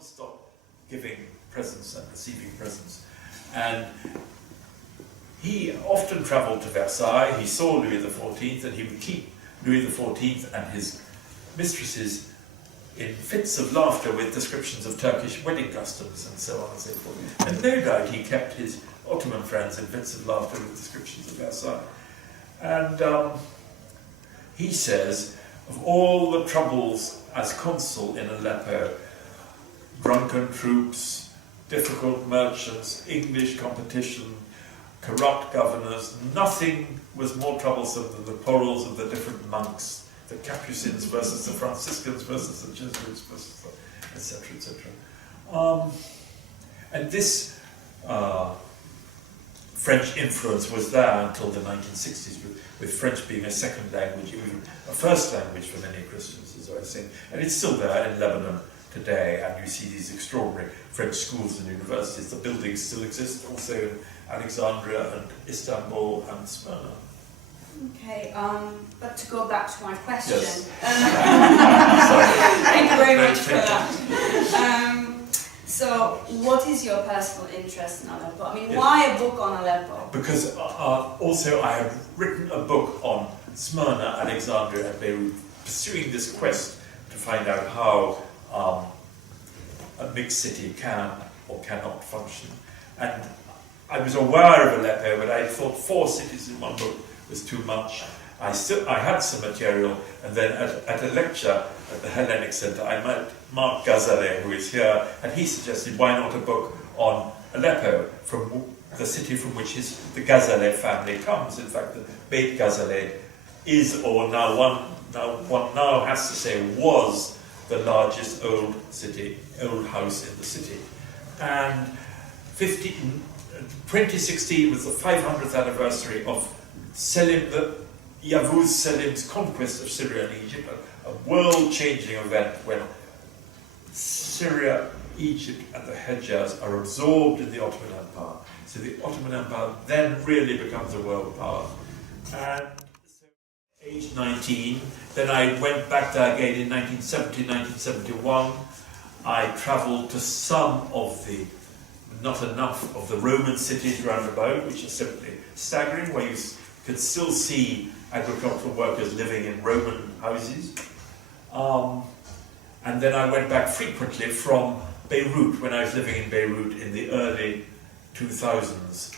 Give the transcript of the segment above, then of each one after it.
non-stop giving presents and receiving presents. And he often travelled to Versailles. He saw Louis XIV, and he would keep Louis XIV and his mistresses in fits of laughter with descriptions of Turkish wedding customs and so on and so forth. And no doubt he kept his Ottoman friends in fits of laughter with descriptions of Versailles. And he says, of all the troubles as consul in Aleppo, drunken troops, difficult merchants, English competition, corrupt governors, nothing was more troublesome than the quarrels of the different monks, the Capucins versus the Franciscans versus the Jesuits versus the etc., etc. And this French influence was there until the 1960s, with French being a second language, even a first language for many Christians, as I was saying. And it's still there in Lebanon today, and you see these extraordinary French schools and universities. The buildings still exist also in Alexandria and Istanbul and Smyrna. Okay, but to go back to my question. Yes. Thank you very much for that. So, what is your personal interest in Aleppo? I mean, why a book on Aleppo? Because also I have written a book on Smyrna, Alexandria and Beirut, pursuing this quest to find out how a mixed city can or cannot function. And I was aware of Aleppo, but I thought 4 cities in one book was too much. I had some material, and then at a lecture at the Hellenic Center, I met Mark Ghazaleh, who is here, and he suggested, why not a book on Aleppo, from the city from which the Ghazaleh family comes. In fact, the Beit Ghazaleh is, or one now has to say, was the largest old house in the city. And 2016 was the 500th anniversary of Yavuz Selim's conquest of Syria and Egypt, a world-changing event when Syria, Egypt and the Hejaz are absorbed in the Ottoman Empire. So the Ottoman Empire then really becomes a world power. And so, age 19, then I went back there again in 1970, 1971. I travelled to some of the, not enough, of the Roman cities round about, which is simply staggering, where you could still see agricultural workers living in Roman houses. And then I went back frequently from Beirut, when I was living in Beirut in the early 2000s.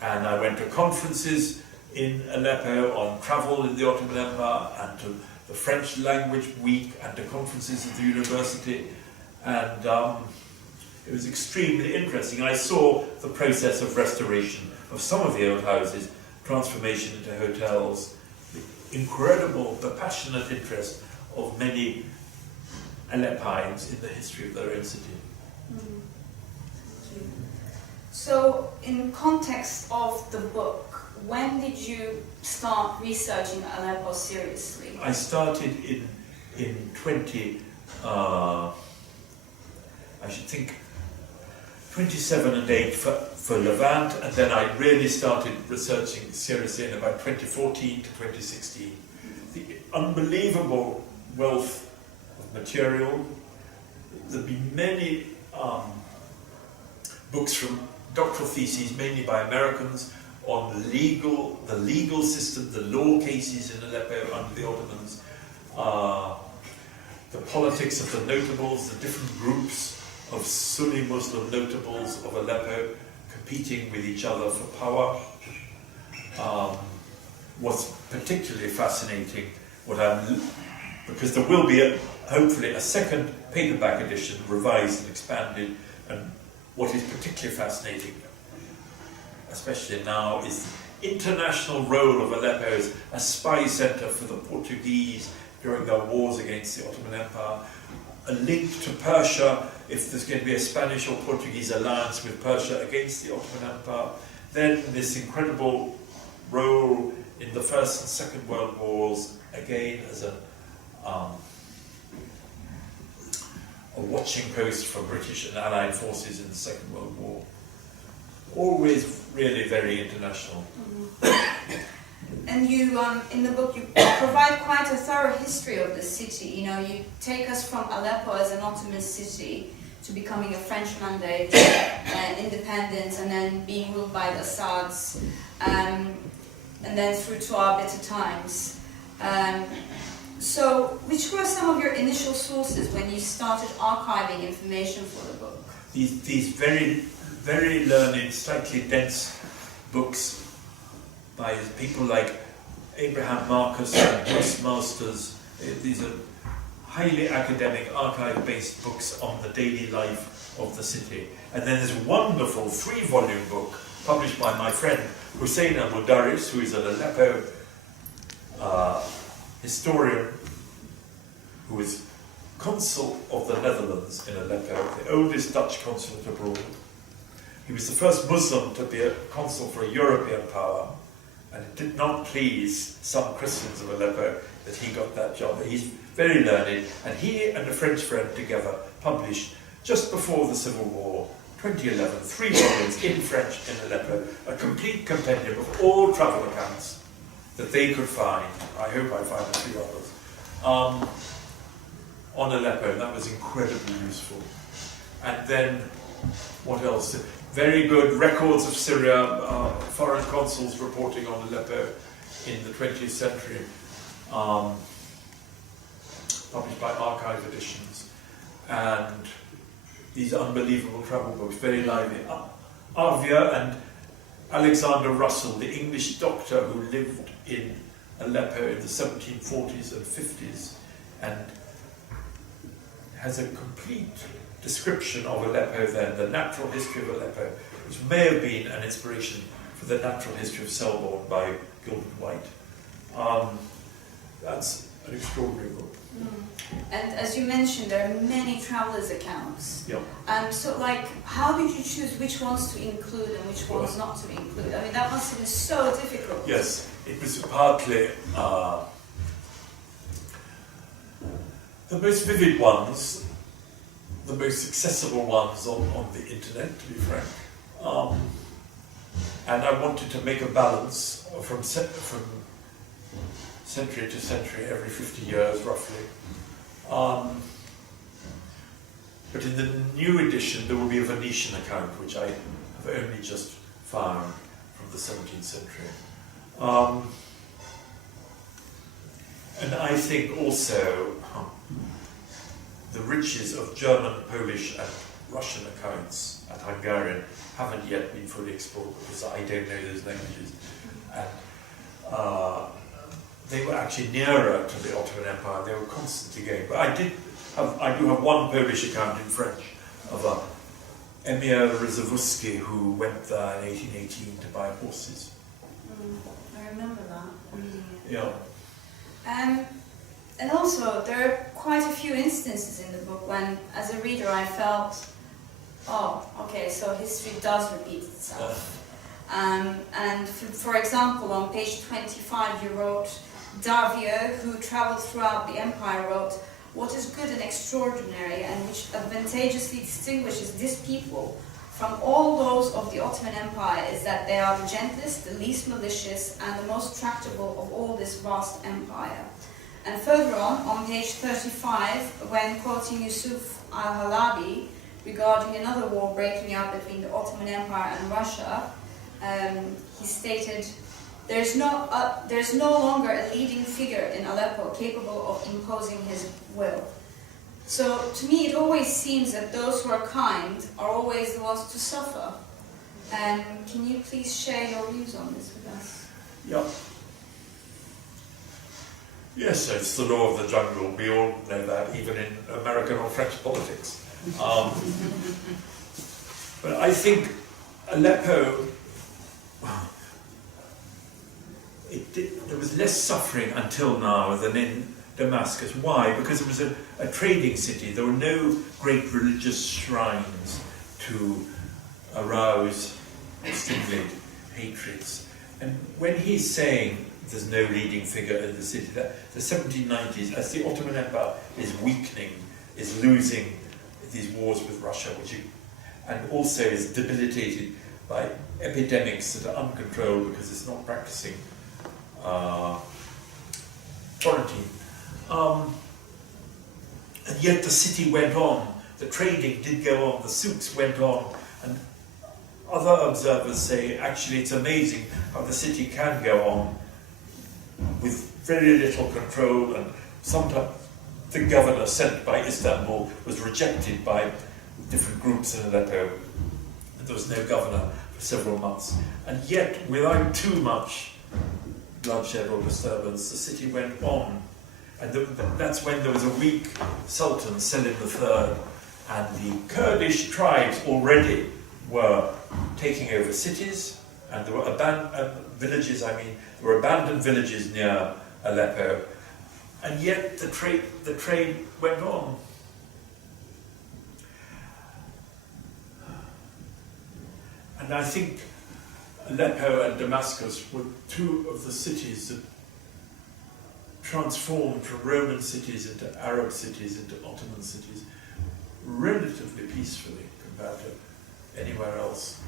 And I went to conferences in Aleppo on travel in the Ottoman Empire, and to the French Language Week, and to conferences at the university. And it was extremely interesting. I saw the process of restoration of some of the old houses, transformation into hotels, the passionate interest of many Aleppines in the history of their own city. Thank you. So, in context of the book, when did you start researching Aleppo seriously? I started in 27 and 8 for Levant, and then I really started researching seriously in about 2014 to 2016. The unbelievable wealth of material. There'll be many books from doctoral theses, mainly by Americans, on the legal system, the law cases in Aleppo under the Ottomans, the politics of the notables, the different groups of Sunni Muslim notables of Aleppo competing with each other for power. What's particularly fascinating, because there will be hopefully a second paperback edition, revised and expanded, and what is particularly fascinating, especially now, is the international role of Aleppo as a spy centre for the Portuguese during their wars against the Ottoman Empire, a link to Persia if there's going to be a Spanish or Portuguese alliance with Persia against the Ottoman Empire, then this incredible role in the First and Second World Wars, again as a watching post for British and Allied forces in the Second World War. Always really very international. Mm-hmm. And you, in the book, you provide quite a thorough history of the city. You know, you take us from Aleppo as an Ottoman city to becoming a French mandate, independence, and then being ruled by the Assads, and then through to our bitter times. So, which were some of your initial sources when you started archiving information for the book? These very, very learned, slightly dense books by people like Abraham Marcus and Bruce Masters. These are highly academic, archive-based books on the daily life of the city. And then there's a wonderful 3-volume book published by my friend Hussein al-Mudaris, who is an Aleppo historian who is consul of the Netherlands in Aleppo, the oldest Dutch consulate abroad. He was the first Muslim to be a consul for a European power, and it did not please some Christians of Aleppo that he got that job. He's very learned, and he and a French friend together published, just before the Civil War, 2011, 3 volumes in French in Aleppo, a complete compendium of all travel accounts that they could find. I hope I find a few others. On Aleppo, and that was incredibly useful. And then, what else? Very good records of Syria, foreign consuls reporting on Aleppo in the 20th century, published by Archive Editions, and these unbelievable travel books, very lively. Arvia and Alexander Russell, the English doctor who lived in Aleppo in the 1740s and 50s, and has a complete description of Aleppo then, the natural history of Aleppo, which may have been an inspiration for the natural history of Selborne by Gilbert White. That's an extraordinary book. And as you mentioned, there are many travelers' accounts. Yeah. So, like, how did you choose which ones to include and which ones not to include? I mean, that must have been so difficult. Yes, it was partly the most vivid ones, the most accessible ones on the internet, to be frank. And I wanted to make a balance from century to century, every 50 years roughly. But in the new edition there will be a Venetian account, which I have only just found from the 17th century. And I think also the riches of German, Polish and Russian accounts and Hungarian haven't yet been fully explored because I don't know those languages. And they were actually nearer to the Ottoman Empire. They were constantly going. But I do have one Polish account in French of Emir Ryzewski who went there in 1818 to buy horses. I remember that, reading it. Yeah. And also, there are quite a few instances in the book when, as a reader, I felt, oh, okay, so history does repeat itself. And for example, on page 25 you wrote, Davier, who travelled throughout the empire, wrote, "What is good and extraordinary, and which advantageously distinguishes this people from all those of the Ottoman Empire, is that they are the gentlest, the least malicious, and the most tractable of all this vast empire." And further on page 35, when quoting Yusuf al-Halabi regarding another war breaking out between the Ottoman Empire and Russia, he stated, There's no longer a leading figure in Aleppo capable of imposing his will. So, to me, it always seems that those who are kind are always the ones to suffer. Can you please share your views on this with us? Yeah. Yes, it's the law of the jungle. We all know that, even in American or French politics. But I think Aleppo, there was less suffering until now than in Damascus. Why? Because it was a trading city. There were no great religious shrines to arouse or stimulate hatreds. And when he's saying there's no leading figure in the city, that the 1790s, as the Ottoman Empire is weakening, is losing these wars with Russia, and also is debilitated by epidemics that are uncontrolled because it's not practicing quarantine. And yet the city went on the trading did go on, the souks went on, and other observers say actually it's amazing how the city can go on with very little control, and sometimes the governor sent by Istanbul was rejected by different groups in Aleppo. There was no governor for several months, and yet without too much bloodshed or disturbance, the city went on. And that's when there was a weak Sultan, Selim III, and the Kurdish tribes already were taking over cities, and there were abandoned villages near Aleppo, and yet the trade went on. And I think Aleppo and Damascus were two of the cities that transformed from Roman cities into Arab cities, into Ottoman cities, relatively peacefully compared to anywhere else.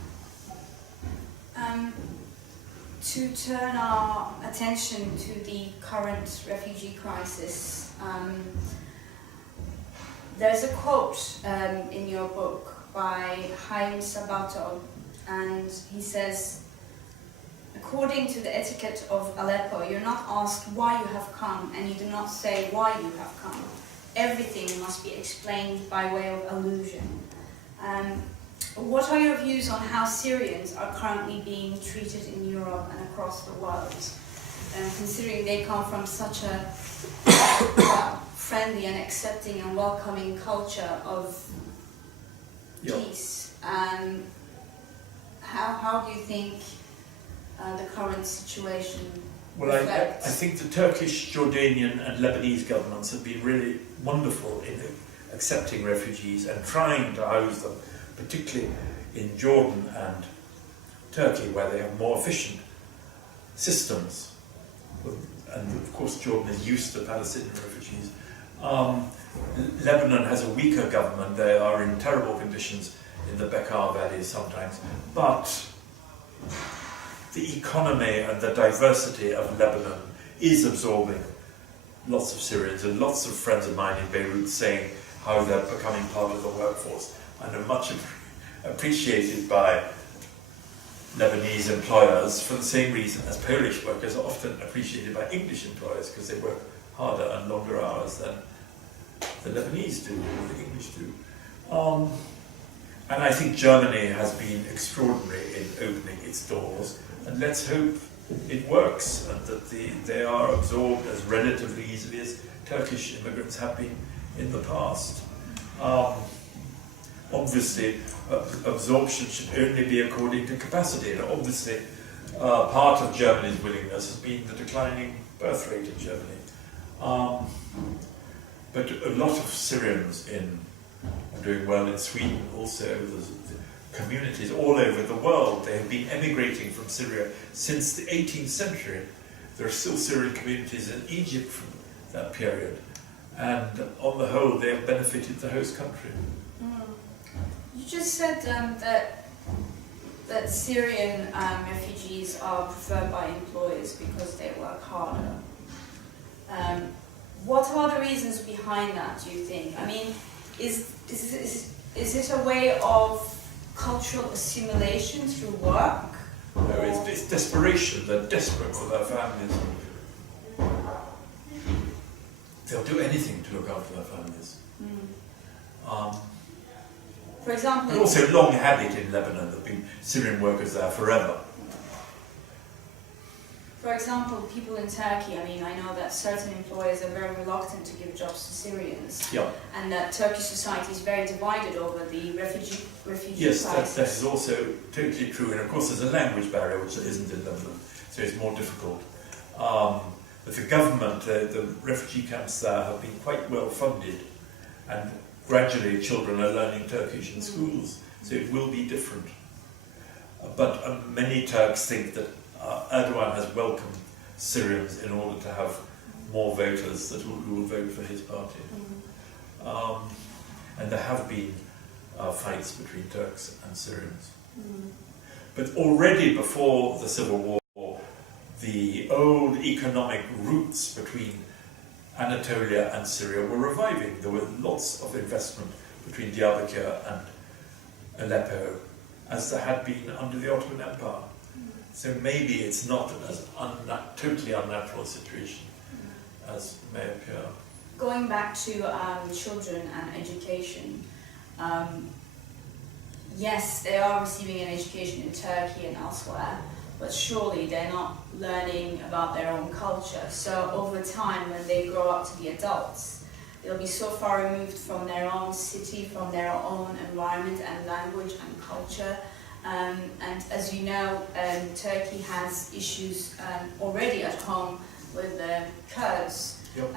To turn our attention to the current refugee crisis, there's a quote in your book by Haim Sabato, and he says, according to the etiquette of Aleppo, you're not asked why you have come, and you do not say why you have come. Everything must be explained by way of allusion. What are your views on how Syrians are currently being treated in Europe and across the world? Considering they come from such a friendly and accepting and welcoming culture of peace, how do you think the current situation reflects? I think the Turkish, Jordanian and Lebanese governments have been really wonderful in accepting refugees and trying to house them, particularly in Jordan and Turkey, where they have more efficient systems. And of course Jordan is used to Palestinian refugees. Lebanon has a weaker government. They are in terrible conditions in the Bekaa Valley sometimes, but the economy and the diversity of Lebanon is absorbing lots of Syrians, and lots of friends of mine in Beirut saying how they're becoming part of the workforce and are much appreciated by Lebanese employers for the same reason as Polish workers are often appreciated by English employers, because they work harder and longer hours than the Lebanese do, or the English do. And I think Germany has been extraordinary in opening its doors, and let's hope it works, and that they are absorbed as relatively easily as Turkish immigrants have been in the past. Obviously, absorption should only be according to capacity, and obviously part of Germany's willingness has been the declining birth rate in Germany. But a lot of Syrians are doing well in Sweden also. There's communities all over the world. They have been emigrating from Syria since the 18th century. There are still Syrian communities in Egypt from that period. And on the whole, they have benefited the host country. You just said that Syrian refugees are preferred by employers because they work harder. What are the reasons behind that, do you think? I mean, is it a way of cultural assimilation through work? No, it's desperation. They're desperate for their families. They'll do anything to look after their families. For example, and also long habit in Lebanon. There have been Syrian workers there forever. For example, people in Turkey, I mean, I know that certain employers are very reluctant to give jobs to Syrians. Yeah. And that Turkish society is very divided over the refugee yes, crisis. that is also totally true. And of course there's a language barrier which there isn't in Lebanon, so it's more difficult. But the government, the refugee camps there have been quite well funded, and gradually children are learning Turkish in schools, so it will be different. But many Turks think that Erdogan has welcomed Syrians in order to have more voters who will vote for his party. And there have been fights between Turks and Syrians. But already before the civil war, the old economic roots between Anatolia and Syria were reviving. There were lots of investment between Diyarbakir and Aleppo as there had been under the Ottoman Empire. So maybe it's not as totally unnatural a situation as may appear. Going back to children and education, yes, they are receiving an education in Turkey and elsewhere, but surely they're not learning about their own culture. So over time, when they grow up to be adults, they'll be so far removed from their own city, from their own environment and language and culture. And as you know, Turkey has issues already at home with the Kurds. Yep.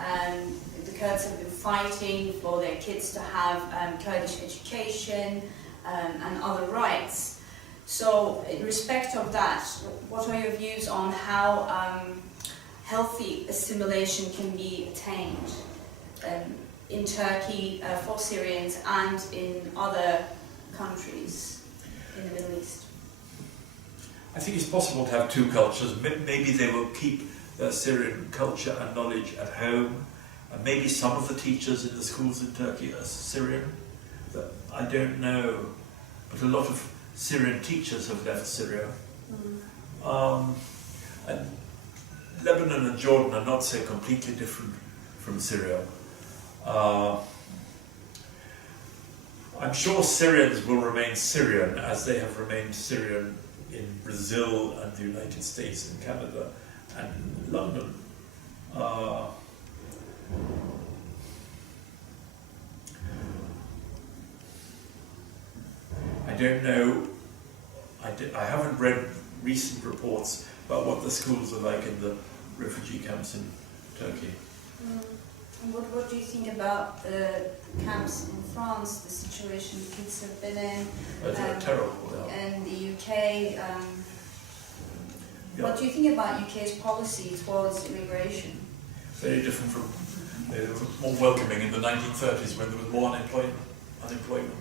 The Kurds have been fighting for their kids to have Kurdish education and other rights. So in respect of that, what are your views on how healthy assimilation can be attained in Turkey for Syrians and in other countries in the Middle East? I think it's possible to have two cultures. Maybe they will keep their Syrian culture and knowledge at home, and maybe some of the teachers in the schools in Turkey are Syrian. But I don't know. But a lot of Syrian teachers have left Syria. And Lebanon and Jordan are not so completely different from Syria. I'm sure Syrians will remain Syrian as they have remained Syrian in Brazil and the United States and Canada and London. I don't know, I haven't read recent reports about what the schools are like in the refugee camps in Turkey. And what do you think about the camps in France, the situation the kids have been in? They're terrible. Yeah. And the UK, what do you think about UK's policy towards immigration? Very different from, they were more welcoming in the 1930s when there was more unemployment.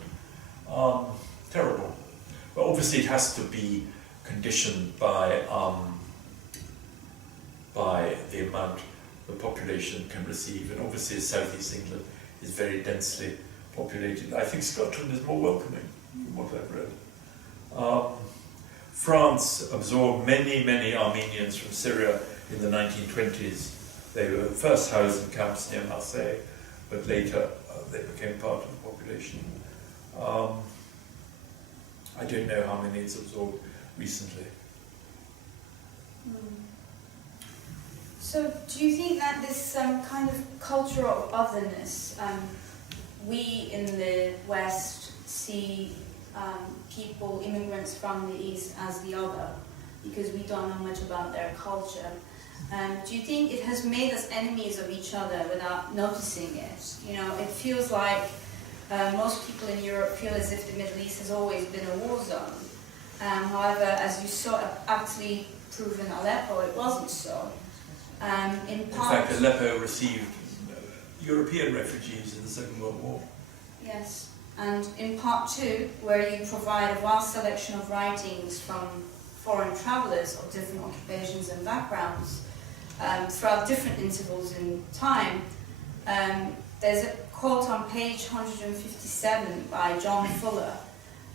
Terrible. But obviously it has to be conditioned by the amount the population can receive, and obviously South East England is very densely populated. I think Scotland is more welcoming, from what I've read. France absorbed many Armenians from Syria in the 1920s. They were first housed in camps near Marseille, but later they became part of the population. I don't know how many it's absorbed recently. So do you think that this kind of culture of otherness, we in the West see people, immigrants from the East as the other, because we don't know much about their culture. Do you think it has made us enemies of each other without noticing it? You know, it feels like most people in Europe feel as if the Middle East has always been a war zone. However, as you saw aptly proven in Aleppo, it wasn't so. In fact, Aleppo received European refugees in the Second World War. Yes, and in part 2, where you provide a vast selection of writings from foreign travellers of different occupations and backgrounds throughout different intervals in time, there's a quote on page 157 by John Fuller,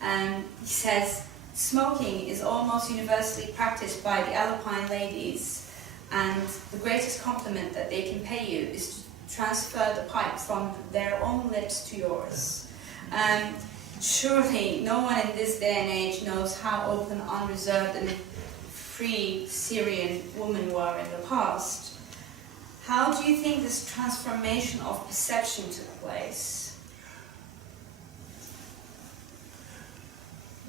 and he says, "Smoking is almost universally practiced by the Alpine ladies, and the greatest compliment that they can pay you is to transfer the pipe from their own lips to yours." Surely no one in this day and age knows how open, unreserved and free Syrian women were in the past. How do you think this transformation of perception took place?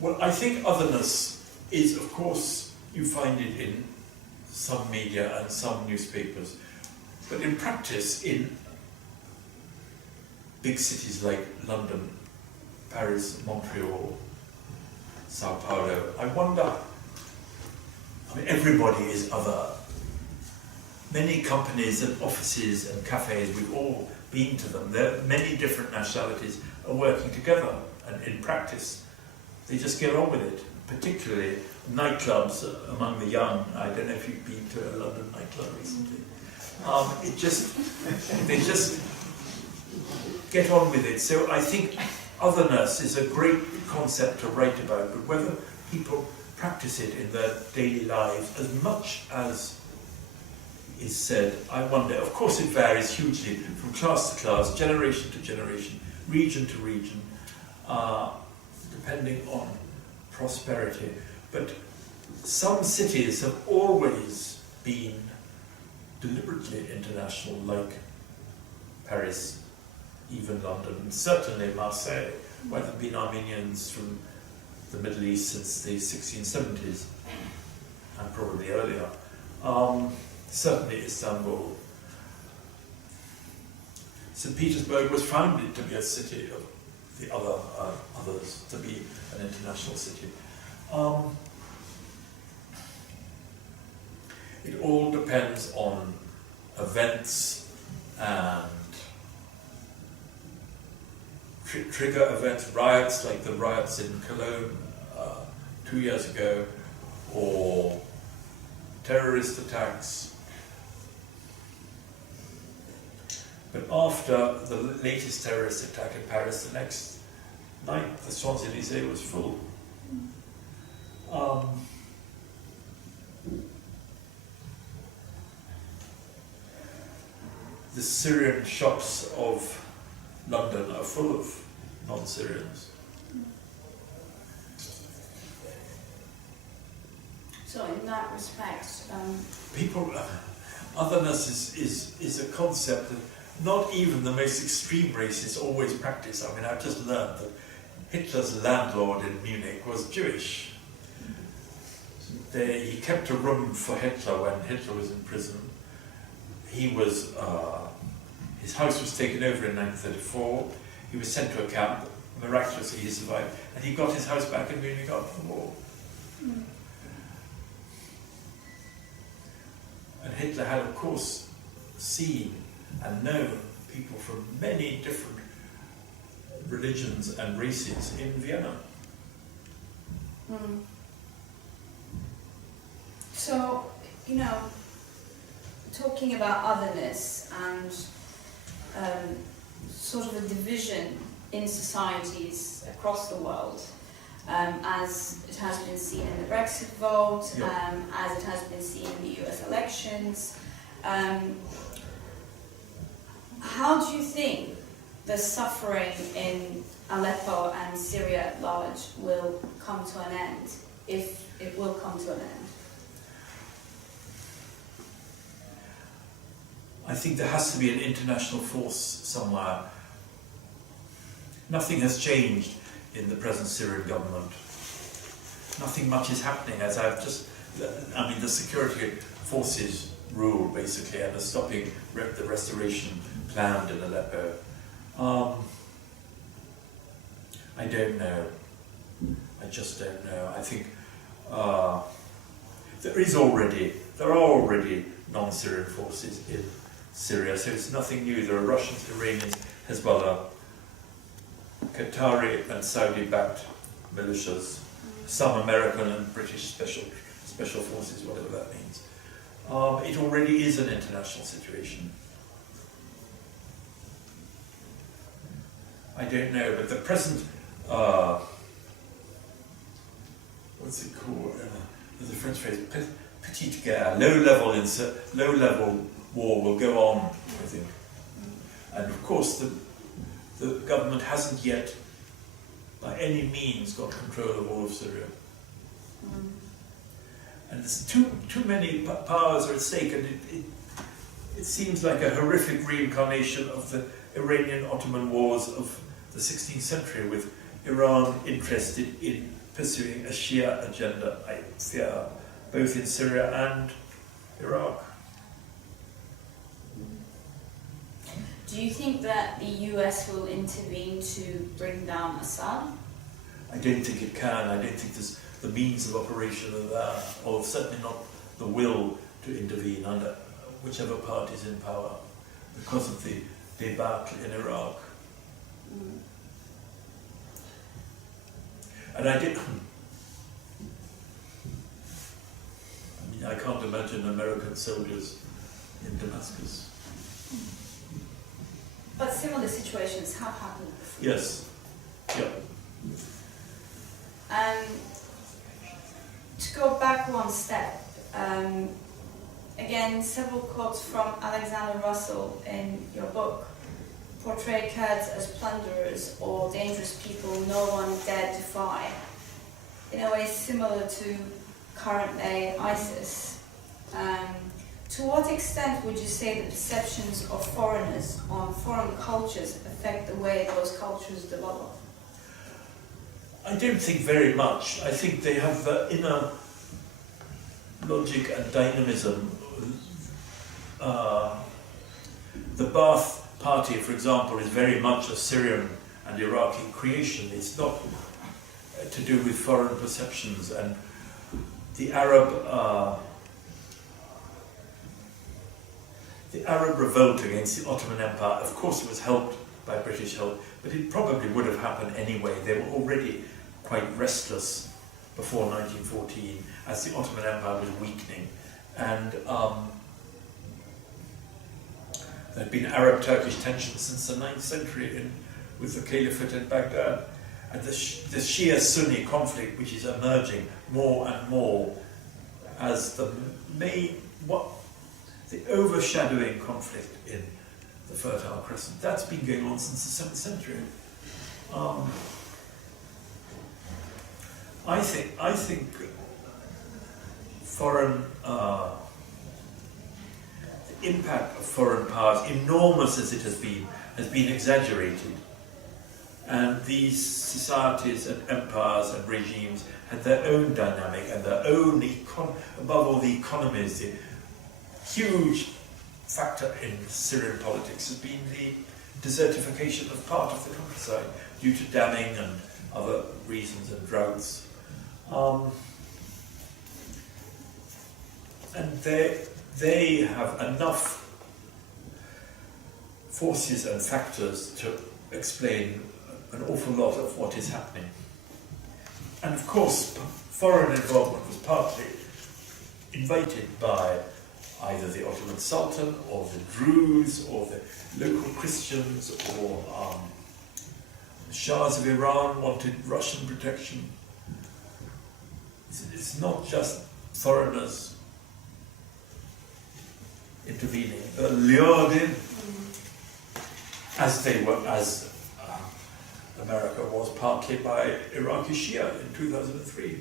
Well, I think otherness is, of course, you find it in some media and some newspapers, but in practice, in big cities like London, Paris, Montreal, Sao Paulo, I wonder, everybody is other. Many companies and offices and cafes, we've all been to them, there many different nationalities are working together, and in practice they just get on with it, particularly nightclubs among the young. I don't know if you've been to a London nightclub recently. They just get on with it. So I think otherness is a great concept to write about, but whether people practice it in their daily lives as much as is said, I wonder. Of course, it varies hugely from class to class, generation to generation, region to region, depending on prosperity. But some cities have always been deliberately international, like Paris, even London, and certainly Marseille, where there have been Armenians from the Middle East since the 1670s, and probably earlier. Certainly Istanbul. St. Petersburg was founded to be a city of the others, to be an international city. It all depends on events and trigger events, riots like the riots in Cologne 2 years ago, or terrorist attacks. But after the latest terrorist attack in Paris, the next night the Champs-Élysées was full. The Syrian shops of London are full of non-Syrians. So in that respect, People, otherness is a concept that not even the most extreme racists always practice. I mean, I've just learned that Hitler's landlord in Munich was Jewish. He kept a room for Hitler when Hitler was in prison. He was, his house was taken over in 1934. He was sent to a camp. Miraculously, he survived, and he got his house back in Munich after the war. Mm. And Hitler had, of course, seen and known people from many different religions and races in Vienna. Mm. So, you know, talking about otherness and sort of a division in societies across the world, as it has been seen in the Brexit vote, as it has been seen in the US elections. How do you think the suffering in Aleppo and Syria at large will come to an end, if it will come to an end? I think there has to be an international force somewhere. Nothing has changed in the present Syrian government. Nothing much is happening, as I've just, I mean, the security forces rule basically and are stopping the restoration planned in Aleppo. I don't know. I just don't know. I think there are already non-Syrian forces in Syria, so it's nothing new. There are Russians, Iranians, Hezbollah, Qatari and Saudi-backed militias, some American and British special forces, whatever that means. It already is an international situation. I don't know, but the present, what's it called? There's a French phrase, petite guerre, low-level war will go on, I think. And of course, the government hasn't yet, by any means, got control of all of Syria. Mm. And there's too many powers are at stake, and it seems like a horrific reincarnation of the Iranian-Ottoman wars of the 16th century, with Iran interested in pursuing a Shia agenda, I fear, both in Syria and Iraq. Do you think that the US will intervene to bring down Assad? I don't think it can. I don't think there's the means of operation of that, or certainly not the will to intervene under whichever party is in power, because of the debacle in Iraq. Mm. And I mean, I can't imagine American soldiers in Damascus. But similar situations have happened before. Yes, Yeah. To go back one step, again, several quotes from Alexander Russell in your book portray Kurds as plunderers or dangerous people no one dared defy, in a way similar to current-day ISIS. To what extent would you say the perceptions of foreigners on foreign cultures affect the way those cultures develop? I don't think very much. I think they have the inner logic and dynamism. The Ba'ath Party, for example, is very much a Syrian and Iraqi creation. It's not to do with foreign perceptions. And the Arab revolt against the Ottoman Empire, of course, was helped by British help, but it probably would have happened anyway. They were already quite restless before 1914 as the Ottoman Empire was weakening. And there had been Arab-Turkish tensions since the 9th century with the Caliphate in Baghdad. And the Shia-Sunni conflict, which is emerging more and more as the overshadowing conflict in the Fertile Crescent. That's been going on since the 7th century. I think foreign the impact of foreign powers, enormous as it has been exaggerated. And these societies and empires and regimes had their own dynamic and their own, above all the economies. The huge factor in Syrian politics has been the desertification of part of the countryside due to damming and other reasons and droughts. And they have enough forces and factors to explain an awful lot of what is happening. And of course, foreign involvement was partly invited by either the Ottoman Sultan or the Druze or the local Christians or the Shahs of Iran wanted Russian protection. It's not just foreigners intervening, but lured in as America was partly by Iraqi Shia in 2003.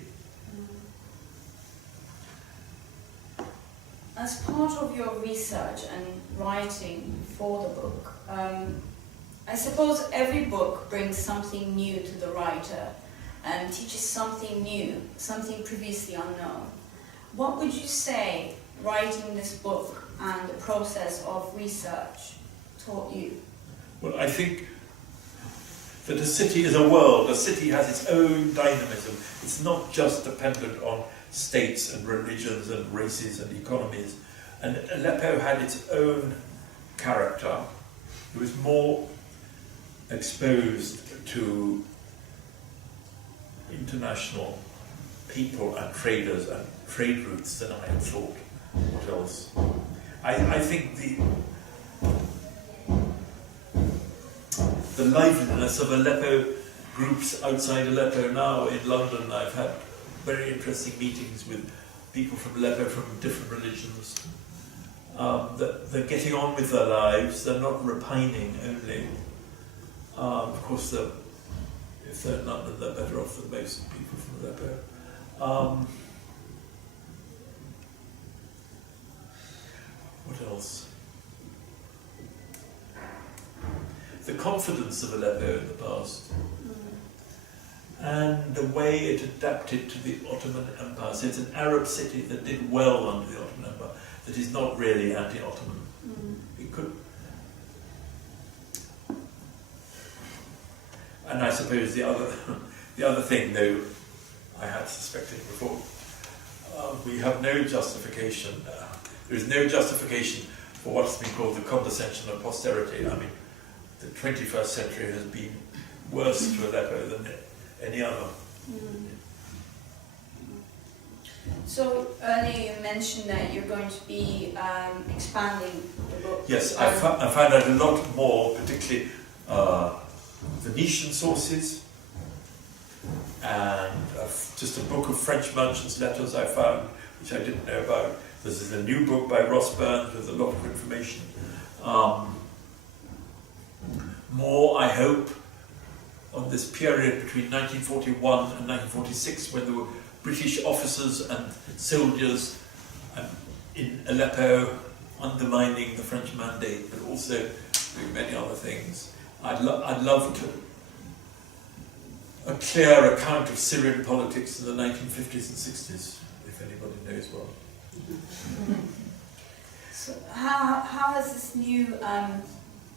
As part of your research and writing for the book, I suppose every book brings something new to the writer and teaches something new, something previously unknown. What would you say writing this book and the process of research taught you? Well, I think that a city is a world. A city has its own dynamism. It's not just dependent on states and religions and races and economies. And Aleppo had its own character. It was more exposed to international people and traders and trade routes than I had thought. What else? I think the liveliness of Aleppo groups outside Aleppo now in London. I've had very interesting meetings with people from Aleppo from different religions. They're getting on with their lives, they're not repining only. Of course, if they're in London, they're better off than most people from Aleppo. What else? The confidence of Aleppo in the past, and the way it adapted to the Ottoman Empire. So it's an Arab city that did well under the Ottoman Empire, that is not really anti-Ottoman. It could. And I suppose the other thing, though, I had suspected before, we have no justification. There is no justification for what's been called the condescension of posterity. I mean, the 21st century has been worse to Aleppo than any other. So earlier you mentioned that you're going to be expanding the book. Yes, I found out a lot more, particularly Venetian sources, and just a book of French merchants' letters I found, which I didn't know about. This is a new book by Ross Burns with a lot of information. More, I hope, on this period between 1941 and 1946, when there were British officers and soldiers in Aleppo undermining the French mandate, but also doing many other things. I'd love a clear account of Syrian politics in the 1950s and 60s, if anybody knows one. So how has this new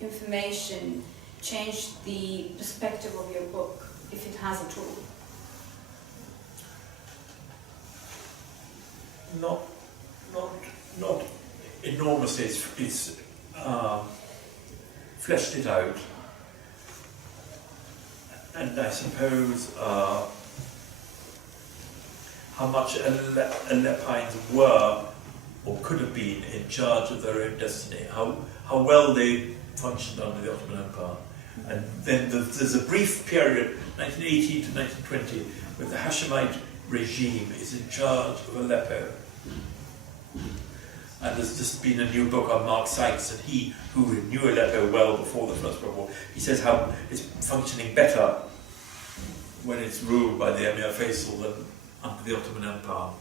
information changed the perspective of your book, if it has at all? Not enormously. It's fleshed it out, and I suppose how much Aleppines were or could have been in charge of their own destiny, how well they functioned under the Ottoman Empire. And then there's a brief period, 1918 to 1920, where the Hashemite regime is in charge of Aleppo. And there's just been a new book on Mark Sykes, and he, who knew Aleppo well before the First World War, he says how it's functioning better when it's ruled by the Emir Faisal than under the Ottoman Empire.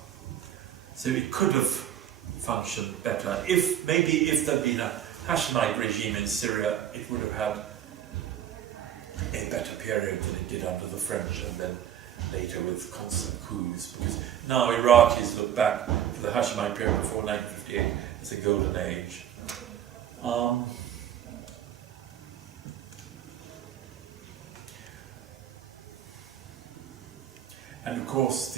So it could have functioned better. If there'd been a Hashemite regime in Syria, it would have had a better period than it did under the French, and then later with constant coups, because now Iraqis look back to the Hashemite period before 1958 as a golden age. And of course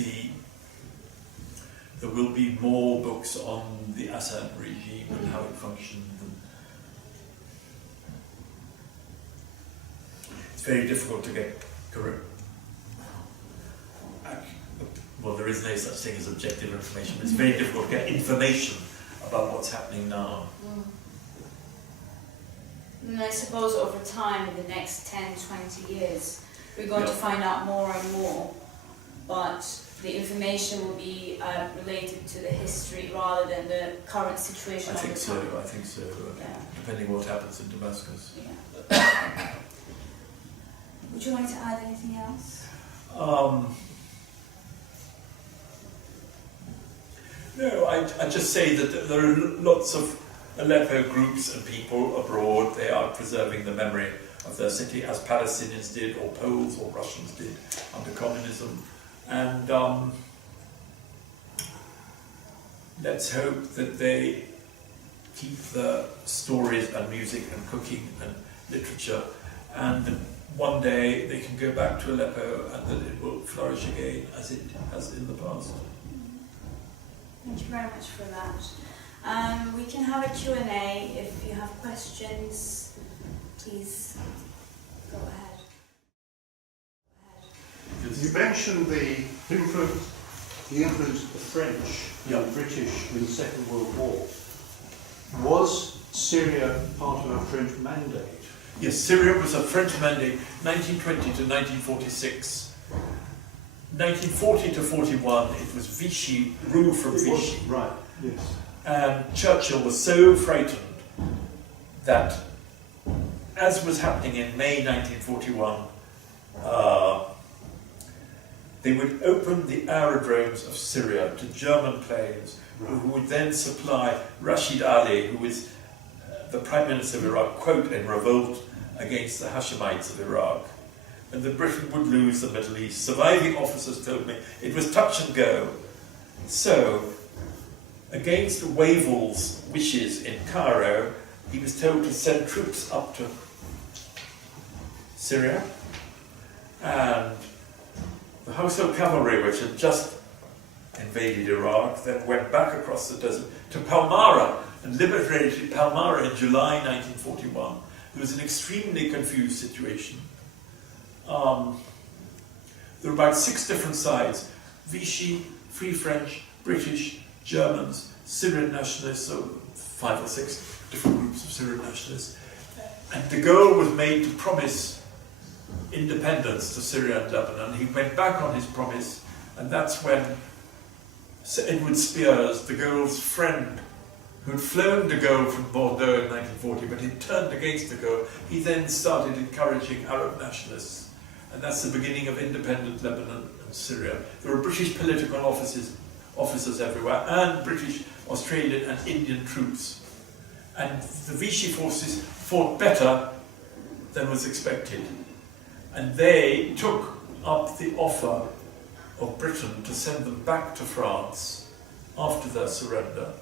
there will be more books on the Assad regime and how it functioned. It's very difficult to get correct. Well, there is no such thing as objective information, but it's very difficult to get information about what's happening now. And I suppose over time, in the next 10, 20 years, we're going to find out more and more, but the information will be related to the history rather than the current situation. I think so, yeah. Depending what happens in Damascus. Yeah. Would you like to add anything else? No, I just say that there are lots of Aleppo groups and people abroad. They are preserving the memory of their city, as Palestinians did, or Poles or Russians did under communism. And let's hope that they keep the stories and music and cooking and literature, and that one day they can go back to Aleppo and that it will flourish again as it has in the past. Thank you very much for that. We can have a Q&A. If you have questions, please go ahead. You mentioned the influence of the French and the British in the Second World War. Was Syria part of a French mandate? Yes, Syria was a French mandate, 1920 to 1946. 1940 to 41, it was Vichy, ruled from Vichy. Right, yes. And Churchill was so frightened that, as was happening in May 1941, they would open the aerodromes of Syria to German planes, who would then supply Rashid Ali, who was the Prime Minister of Iraq, quote, in revolt against the Hashemites of Iraq. And that Britain would lose the Middle East. Surviving officers told me it was touch and go. So, against Wavell's wishes in Cairo, he was told to send troops up to Syria, and the Household Cavalry, which had just invaded Iraq, then went back across the desert to Palmyra and liberated Palmyra in July 1941. It was an extremely confused situation. There were about 6 different sides: Vichy, Free French, British, Germans, Syrian nationalists, so 5 or 6 different groups of Syrian nationalists. And the goal was made to promise independence to Syria and Lebanon. He went back on his promise, and that's when Sir Edward Spears, de Gaulle's friend, who'd flown de Gaulle from Bordeaux in 1940, but he'd turned against de Gaulle, he then started encouraging Arab nationalists. And that's the beginning of independent Lebanon and Syria. There were British political officers everywhere, and British, Australian and Indian troops. And the Vichy forces fought better than was expected. And they took up the offer of Britain to send them back to France after their surrender,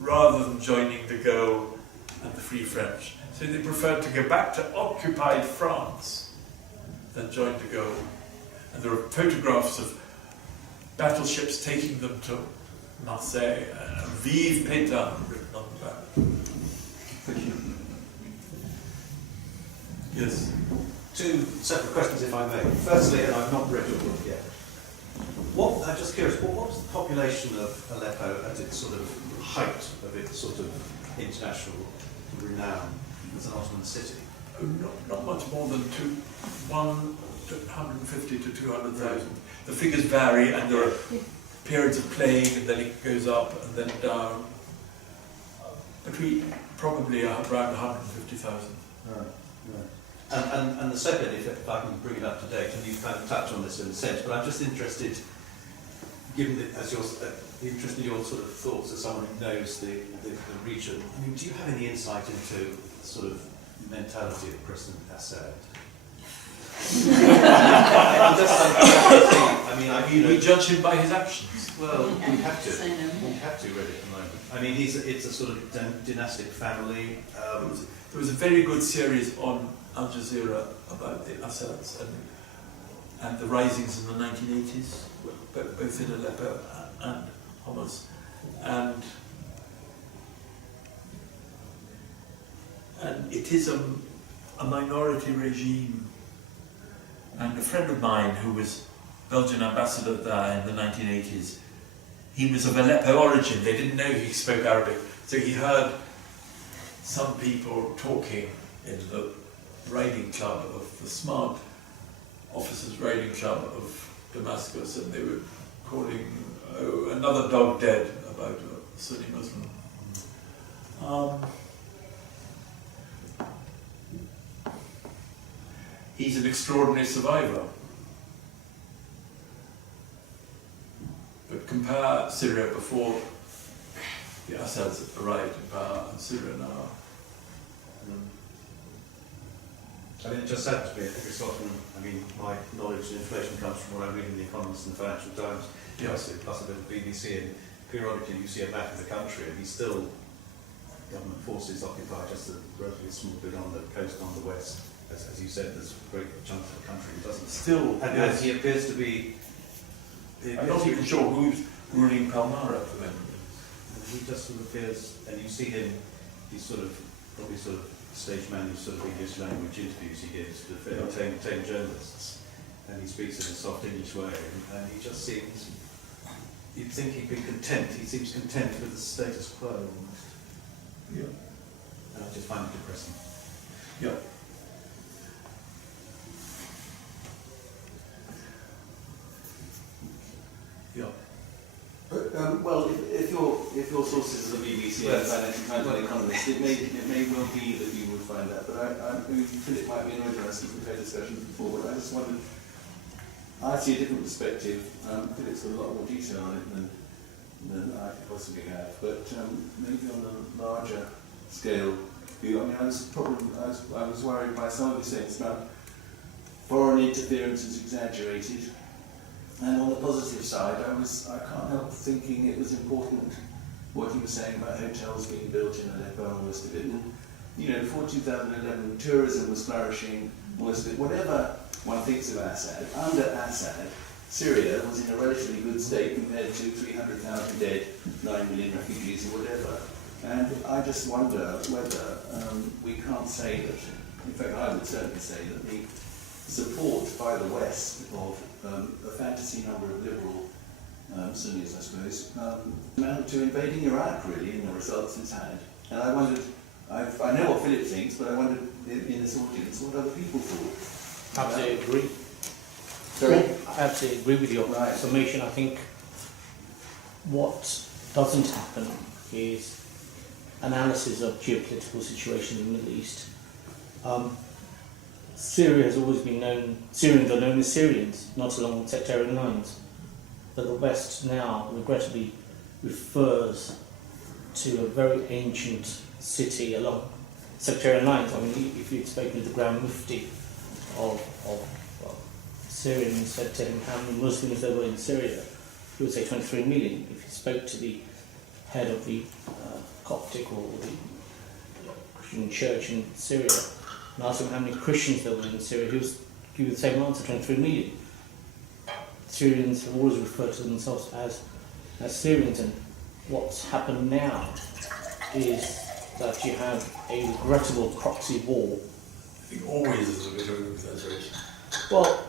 rather than joining de Gaulle and the Free French. So they preferred to go back to occupied France than join de Gaulle. And there are photographs of battleships taking them to Marseille, Vive Pétain written on the back. Thank you. Yes. Two separate questions, if I may. Firstly, and I've not read your book yet, I'm just curious, what was the population of Aleppo at its sort of height of its sort of international renown as an Ottoman city? Not much more than 150 to 200,000. The figures vary, and there are periods of plague, and then it goes up and then down. Between probably around 150,000. Right. And the second, if I can bring it up to date, and you kind of touched on this in a sense, but I'm just interested, given that as you're interested in your sort of thoughts as someone who knows the region. I mean, do you have any insight into sort of mentality of President Assad? We judge him by his actions. Well, we have to. We have to, really, at the moment. I mean, it's a sort of dynastic family. There was a very good series on Al Jazeera about the Assads and the risings in the 1980s, both in Aleppo and Homs. And it is a minority regime. And a friend of mine who was Belgian ambassador there in the 1980s, he was of Aleppo origin. They didn't know he spoke Arabic. So he heard some people talking in the riding club of the smart officers' riding club of Damascus, and they were calling another dog dead about a Sunni Muslim. He's an extraordinary survivor. But compare Syria before the Assads arrived in power and Syria now. I mean, it just saddens me. I think it's often, I mean, my knowledge of inflation comes from what I read in The Economist and the Financial Times, plus a bit of BBC, and periodically you see a map of the country, and he's still, government forces occupy just a relatively small bit on the coast on the west. As you said, there's a great chunk of the country that doesn't. Still, and yes. He appears to be. I'm not even sure who's ruling Palmyra at the moment. He just sort of appears, and you see him, he's sort of, probably sort of stage managed sort of English language interviews he gives to fairly tame journalists, and he speaks in a soft English way, and he just seems, you'd think he'd be content, he seems content with the status quo almost. Yeah. And I just find it depressing. Yeah. Yeah. Well, if your sources are the BBC and Financial Times and Economist, it may well be that you would find that. But I mean, Philip might be annoyed when I speak, we've had discussions before, but I just wondered, I see a different perspective. Philip's got a lot more detail on it than I could possibly have, but maybe on a larger scale view. I mean, I was worried by some of the things about foreign interference is exaggerated. And on the positive side, I can't help thinking it was important what he was saying about hotels being built in Aleppo and all the rest of it. And, you know, before 2011, tourism was flourishing, most of it. Whatever one thinks of Assad, under Assad, Syria was in a relatively good state compared to 300,000 dead, 9 million refugees or whatever. And I just wonder whether we can't say that, in fact I would certainly say that the support by the West of a fantasy number of liberal Sunnis, I suppose, amounted to invading Iraq, really, in the results it's had. And I wondered, I know what Philip thinks, but I wondered in this audience what other people thought. Absolutely agree. Sorry? I absolutely agree with your Right. summation. I think what doesn't happen is analysis of geopolitical situation in the Middle East. Syria has always been known, Syrians are known as Syrians, not along sectarian lines. But the West now, regrettably, refers to a very ancient city along sectarian lines. I mean, if you'd spoken to the Grand Mufti of Syria and said to him how many Muslims there were in Syria, he would say 23 million. If you spoke to the head of the Coptic or the Christian church in Syria and asked him how many Christians there were in Syria, he was give you the same answer, 23 million. Syrians have always referred to themselves as Syrians, and what's happened now is that you have a regrettable proxy war. I think always is a bit of an exaggeration. Well,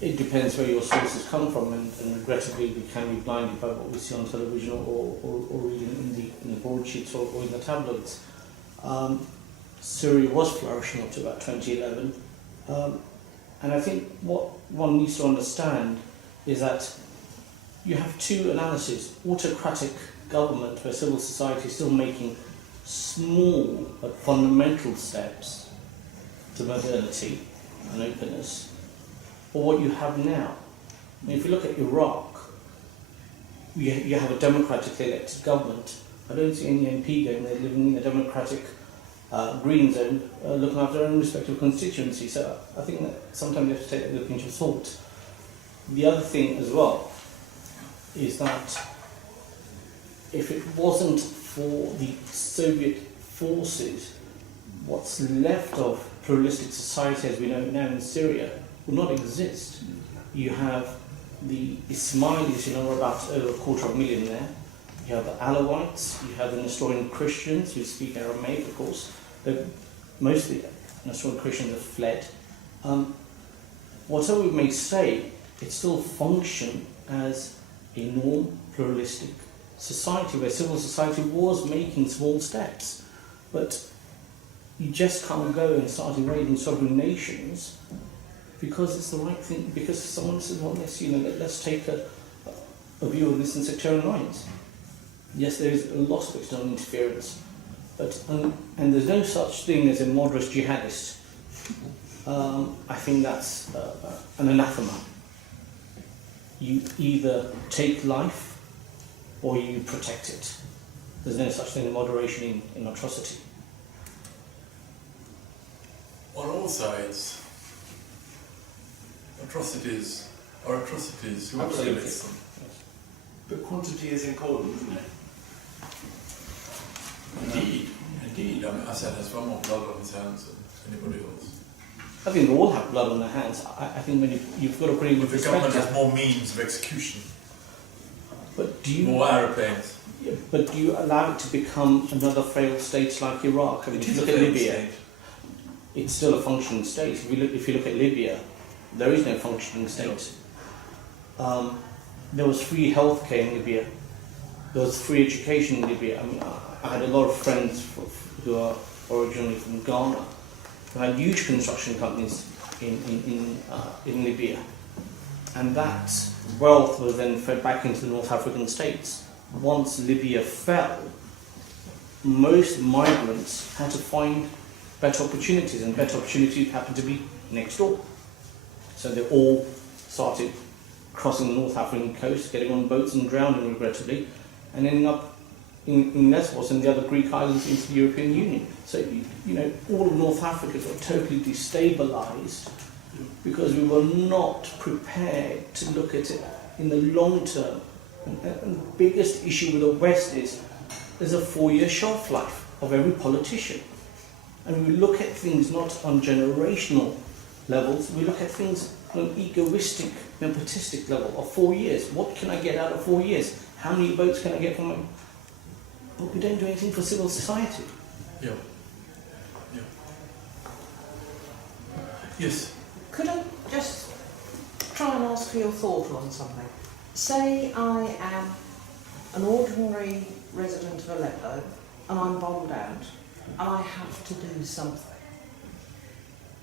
it depends where your sources come from, and regrettably we can be blinded by what we see on television or reading in the broadsheets or in the tabloids. Syria was flourishing up to about 2011, and I think what one needs to understand is that you have two analyses: autocratic government where civil society is still making small but fundamental steps to modernity and openness, or what you have now. I mean, if you look at Iraq, you have a democratically elected government. I don't see any MP going there living in a democratic green zone, looking after their own respective constituency. So I think that sometimes you have to take that with a pinch of salt. The other thing as well is that if it wasn't for the Soviet forces, what's left of pluralistic society as we know it now in Syria would not exist. You have the Ismailis, about over 250,000 there. You have the Alawites, you have the Nestorian Christians who speak Aramaic, of course. Mostly Nestorian Christians have fled. Whatever we may say, it still functions as a norm, pluralistic society where civil society was making small steps. But you just can't go and start invading sovereign nations because it's the right thing, because someone says, well, let's take a view of this in sectarian lines. Yes, there is a lot of external interference, but and there's no such thing as a moderate jihadist. I think that's an anathema. You either take life or you protect it. There's no such thing as moderation in atrocity. On all sides, atrocities are atrocities. Whoever Absolutely. commits them. But quantity is important, isn't it? Indeed. I mean, Assad has far more blood on his hands than anybody else. I think they all have blood on their hands. I think when you've got to put it in But the government perspective. has more means of execution, But do you? more aeroplanes. Yeah, but do you allow it to become another failed state like Iraq? I mean, if you look at Libya, it's still a functioning state. If you look at Libya, there is no functioning state. There was free healthcare in Libya. There was free education in Libya. I mean, I had a lot of friends who are originally from Ghana who had huge construction companies in Libya, and that wealth was then fed back into the North African states. Once Libya fell, most migrants had to find better opportunities, and better opportunities happened to be next door. So they all started crossing the North African coast, getting on boats and drowning regrettably, and ending up in Lesbos and the other Greek islands into the European Union. So, all of North Africa got totally destabilised because we were not prepared to look at it in the long term. And the biggest issue with the West is there's a 4-year shelf life of every politician. And we look at things not on generational levels, we look at things on an egoistic, nepotistic level of 4 years. What can I get out of 4 years? How many votes can I get from my... But we don't do anything for civil society. Yeah. Yes. Could I just try and ask for your thought on something? Say I am an ordinary resident of Aleppo and I'm bombed out and I have to do something.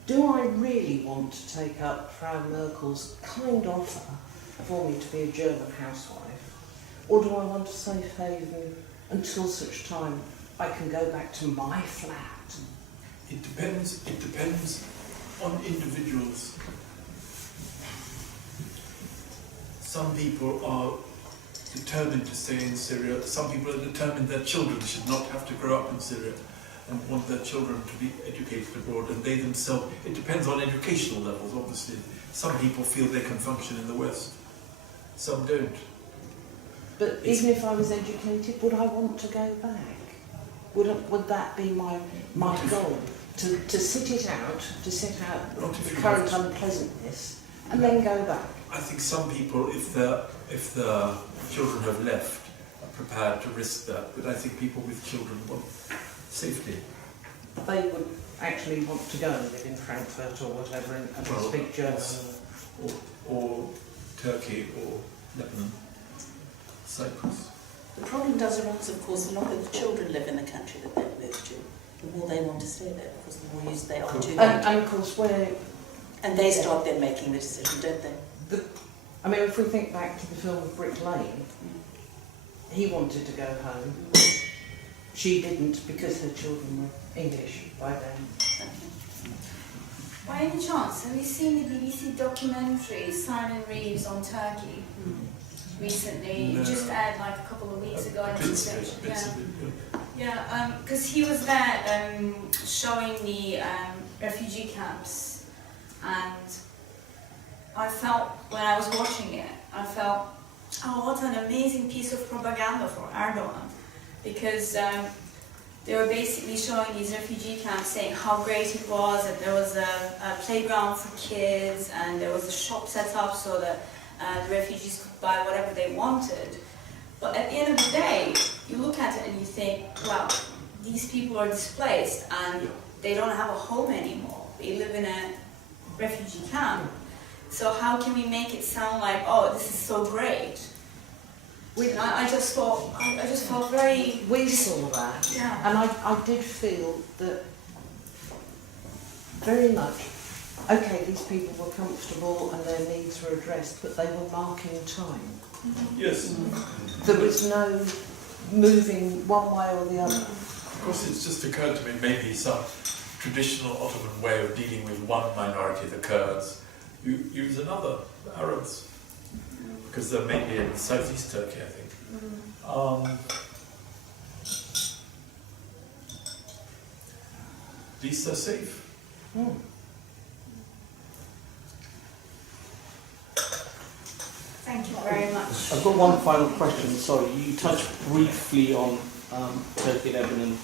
do I really want to take up Frau Merkel's kind offer for me to be a German housewife, or do I want to safe haven until such time I can go back to my flat? It depends on individuals. Some people are determined to stay in Syria. Some people are determined their children should not have to grow up in Syria and want their children to be educated abroad, and they themselves, it depends on educational levels, obviously. Some people feel they can function in the West, some don't. But even if I was educated, would I want to go back? Would that be my goal? To sit it out, to sit out Not if the you current want. unpleasantness, and then go back? I think some people, if the children have left, are prepared to risk that, but I think people with children want safety. They would actually want to go and live in Frankfurt or whatever and Well, speak German. Or Turkey or Lebanon, Cyprus. The problem does arise, of course, the longer the children live in the country that they've moved to, the more they want to stay there, because the more used they are to it. And of course, And they start then making the decision, don't they? I mean, if we think back to the film Brick Lane, he wanted to go home. She didn't because her children were English by then. By any chance, have you seen the BBC documentary Simon Reeves on Turkey? Recently, No. it just aired like a couple of weeks ago. Bits of it, Yeah, because he was there showing the refugee camps, and I felt, when I was watching it, I felt, oh, what an amazing piece of propaganda for Erdogan, because they were basically showing these refugee camps, saying how great it was, that there was a playground for kids, and there was a shop set up so that the refugees could buy whatever they wanted. But at the end of the day, you look at it and you think, well, these people are displaced and they don't have a home anymore. They live in a refugee camp. So how can we make it sound like, oh, this is so great? I just felt very... We saw that, Yeah. and I did feel that very much, okay, these people were comfortable and their needs were addressed, but they were marking time. Yes. There was no moving one way or the other. Of course, it's just occurred to me maybe some traditional Ottoman way of dealing with one minority, the Kurds, use another, the Arabs, because they're mainly in southeast Turkey, I think. At least they're safe. Thank you very much. I've got one final question. Sorry, you touched briefly on Turkey, Lebanon,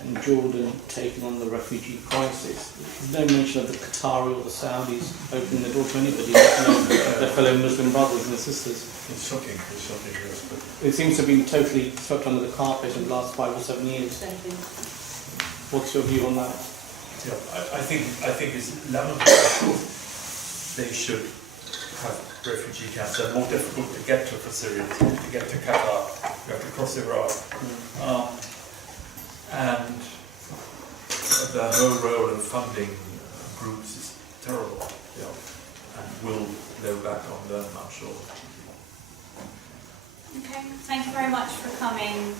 and Jordan taking on the refugee crisis. There's no mention of the Qatari or the Saudis opening the door to anybody, their fellow Muslim brothers and sisters. It's shocking, yes, but It seems to have been totally swept under the carpet in the last 5 or 7 years. Exactly. What's your view on that? yeah, I think it's lamentable. They should have refugee camps. They're more difficult to get to for Syrians, to get to Qatar. You have to cross Iraq. And the whole role of funding groups is terrible, and will blow back on them, I'm sure. Okay, thank you very much for coming.